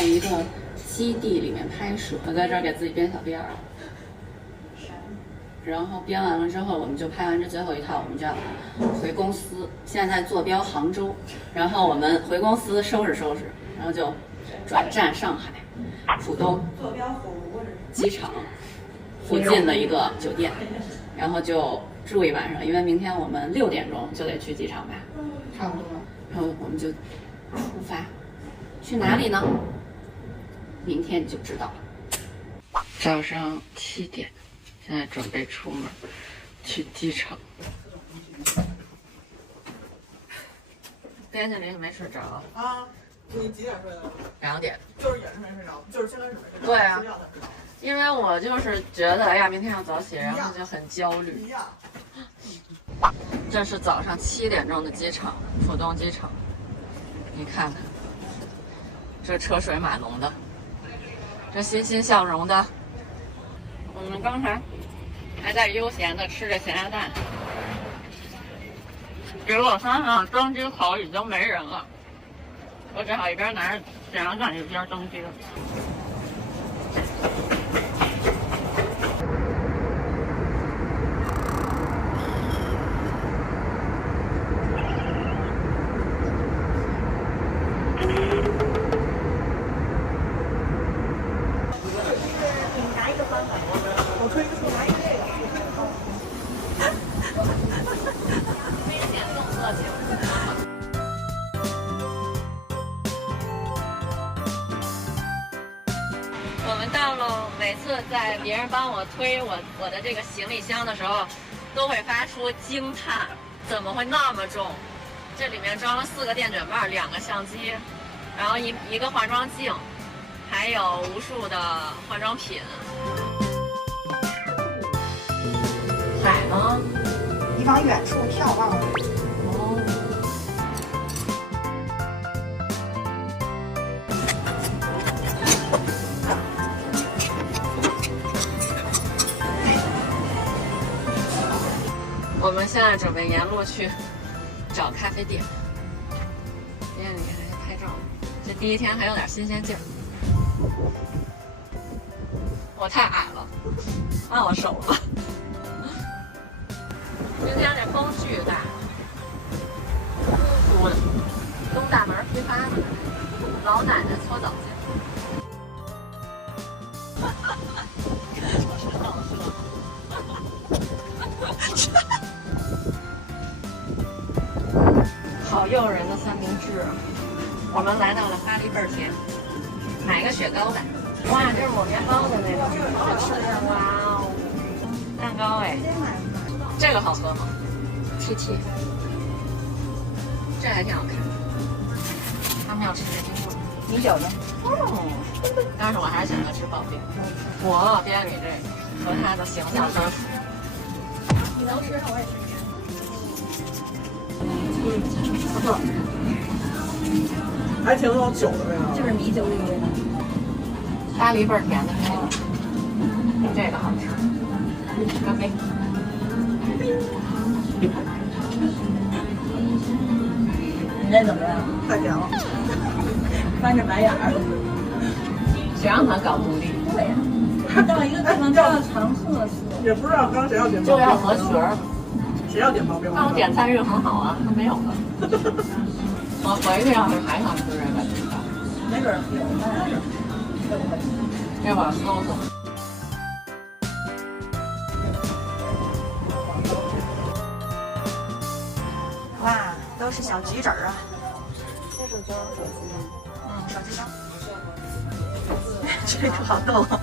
在一个基地里面拍摄，我在这儿给自己编小辫儿。然后编完了之后，我们就拍完这最后一套，我们就要回公司。现在在坐标杭州，然后我们回公司收拾收拾，然后就转战上海浦东机场附近的一个酒店，然后就住一晚上，因为明天我们6点钟就得去机场吧，差不多。然后我们就出发，去哪里呢？明天你就知道了。早上7点。现在准备出门去机场。编辑里没睡着啊？你几点睡的？2点。就是也是没睡着，就是先开始没睡着。对啊，因为我就是觉得，哎呀，明天要早起，然后就很焦虑。一样。这是早上7点钟的机场，浦东机场。你看看，这车水马龙的，这欣欣向荣的。我们刚才还在悠闲的吃着咸鸭蛋，结果发现登机口已经没人了，我只好一边拿着咸鸭蛋一边登机了。我们到了，每次在别人帮我推我的这个行李箱的时候，都会发出惊叹：怎么会那么重？这里面装了4个电卷棒、2个相机，然后一个化妆镜，还有无数的化妆品。海吗？你往远处眺望。哦。我们现在准备沿路去找咖啡店，店里还拍照。这第一天还有点新鲜劲儿。我太矮了，按我手了。今天这风巨大，呼的，东大门批发的，老奶奶搓澡巾。好诱人的三明治，我们来到了巴黎倍儿甜，买个雪糕吧。哇，这是抹面包的那个，好吃的。哇哦，蛋糕哎，这个好喝吗 ？TT， 这还挺好看的。他们要吃这苹果，米酒呢？哦，但是我还是选择吃刨冰。我编里这和他的形象真符。你能吃，我也吃。不错，还挺有酒的味道，就是米酒那个味道。巴黎倍儿甜的这个好吃。咖啡。你这怎么样？太甜了，翻着白眼儿。谁让他搞独立？对呀，到一个地方就要尝特色。也不知道刚谁要点刨冰，就要合群儿。谁要点刨冰？那我点餐欲很好啊，他没有了。我回去要是还想吃这个，没准有卖的。这会儿搜搜。哇，都是小橘子儿啊。这是装手机吗？手机箱。这个好逗啊。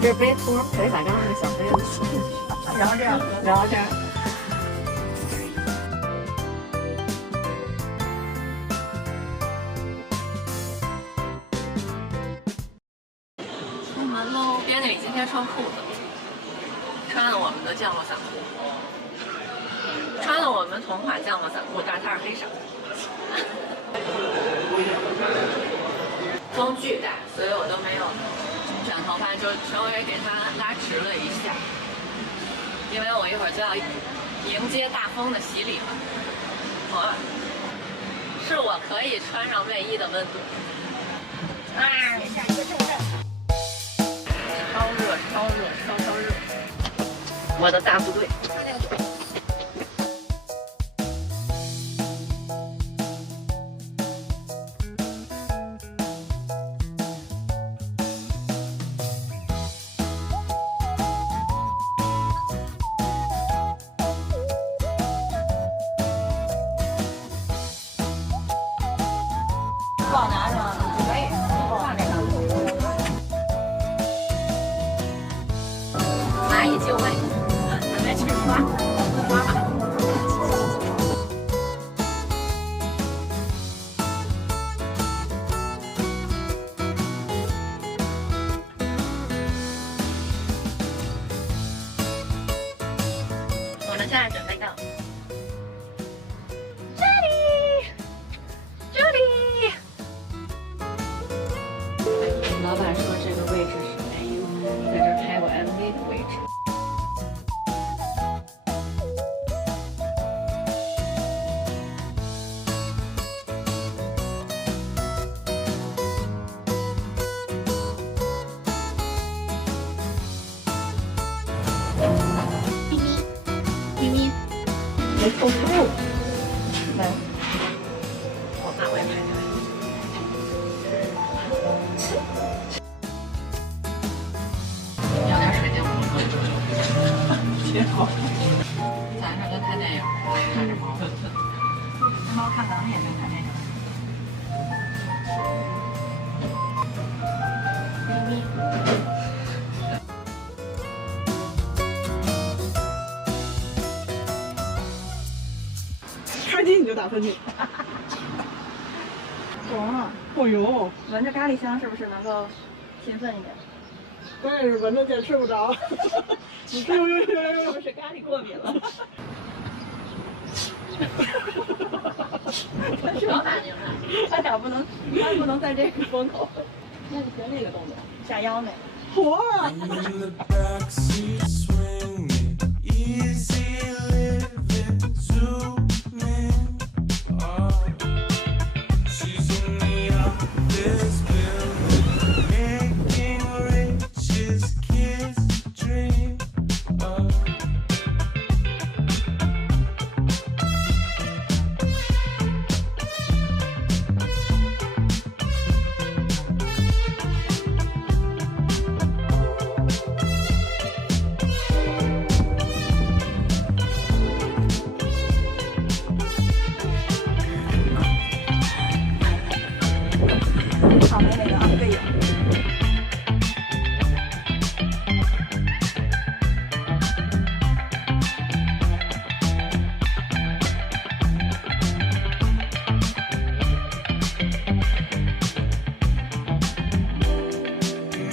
这杯托可以把刚刚那个小杯子输进去，然后这样聊聊天。出门喽！编辑里今天穿裤子，穿了我们的降落伞裤，穿了我们童话降落伞裤，但是它是黑色的。风巨大，所以我都没有卷头发，就稍微给它拉直了一下，因为我一会儿就要迎接大风的洗礼了。是我可以穿上卫衣的温度。下一个正站。超热，超热，超热！我的大部队。不好拿是吗？可以，放这上。蚂蚁就位，准备去刷吧。我们现在准备到这里。老板说这个位置是没有在这儿拍过 MV 的位置。咪咪，没偷录。来，我把我也拍下来。有点水晶宫。挺好。咱这跟看电影，看着猫。跟猫看冷眼睛看电影。咪咪。开机你就打喷嚏。红了，哦呦，闻着咖喱香是不是能够兴奋一点？关键是闻着见睡不着。你看，是不是咖喱过敏了？什么反应啊？他俩不能，他不能在这个风口。那就学那个动作，下腰那个。火！ I'm in the backseat swinging, easy living, zooming. Oh, she's in the office building, making riches kids dream of.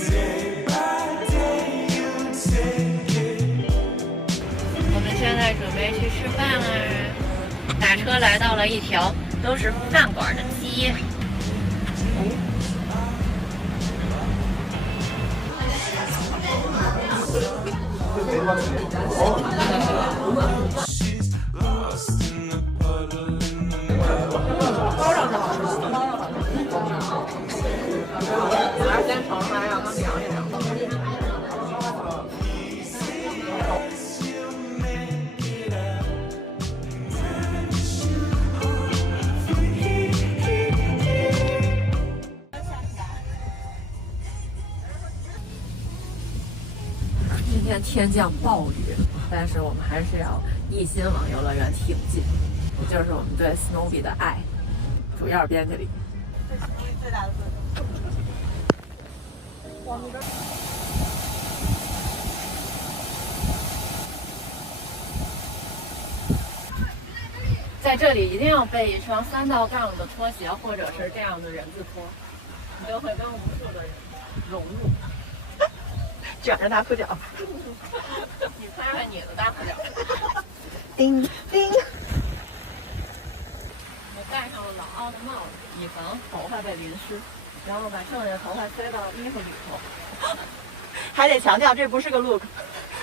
Day by day you take it. 我们现在准备去吃饭啦，打车来到了一条都是饭馆的街。She's lost in the puddle in the mud. 包上是好吃，包上好吃。还是先盛出来让它凉一凉。 You make it out. 今天天降暴雨，但是我们还是要一心往游乐园挺进，这就是我们对 Snoopy 的爱。主页编辑里，最大的作用。往那边。在这里一定要备一双3道杠的拖鞋，或者是这样的人字拖，你就会跟无数的人融入。卷着大裤脚。你拍拍你的大裤脚。叮叮。我戴上了老奥的帽子。以防头发被淋湿，然后把剩下的头发塞到衣服里头。还得强调，这不是个 look，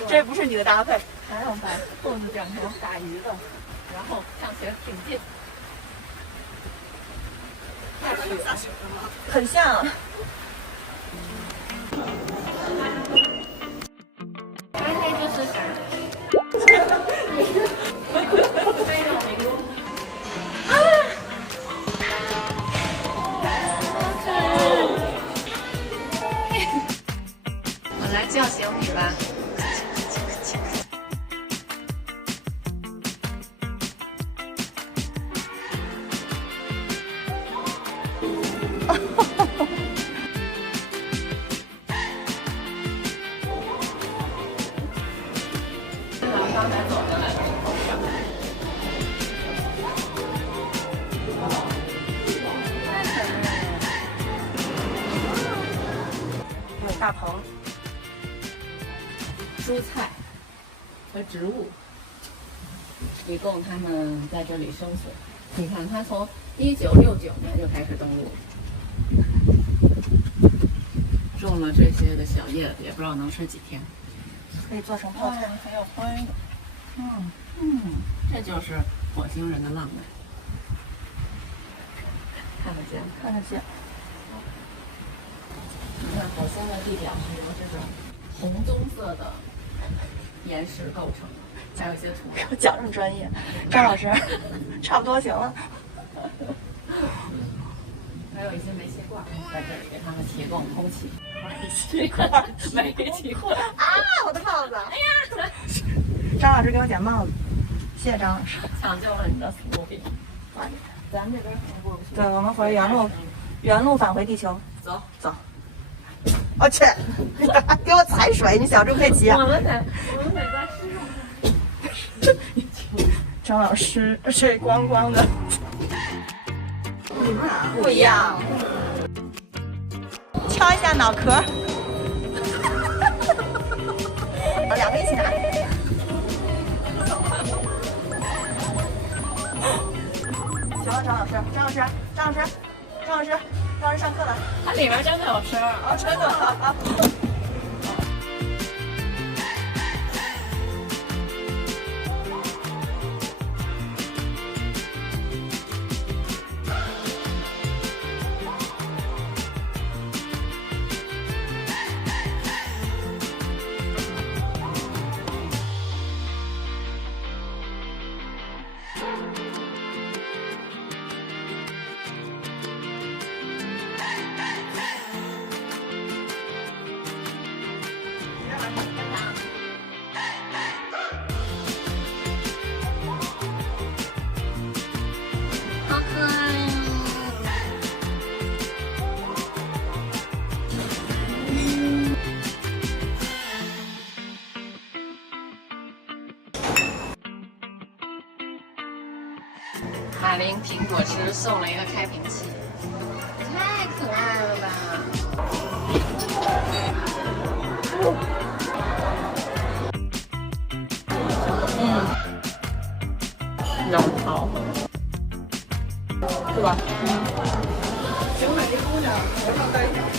这不是你的搭配。还要把裤子整成打鱼的，然后向前挺进。很像。我来叫醒你吧。刚才走过来的。还有大棚，蔬菜和植物，以供他们在这里生存。你看，他从1969年就开始登陆，种了这些个小叶子，也不知道能吃几天。可以做成泡菜。还有花呢。这就是火星人的浪漫。看得见，看得见。你看，火星的地表是由这种红棕色的岩石构成的，还有一些土壤。讲这么专业，张老师，差不多行了。还有一些煤气罐在这里给他们提供空气。煤气罐啊！我的帽子！哎呀，张老师给我捡帽子，谢谢张老师，抢救了你的斯努比。咱们这边可能过不去。对，我们回原路返回地球。走走。我去，给我踩水，你小猪佩奇啊！我们得在湿上。张老师水光光的，不一样。敲一下脑壳，两个一起拿。行了，张老师上课了。它里面真的有声儿。哦，真的。好可爱呀！马林苹果汁送了一个开瓶器，太可爱了吧！杨桃，是吧？行，买一姑娘，头上戴一小勺。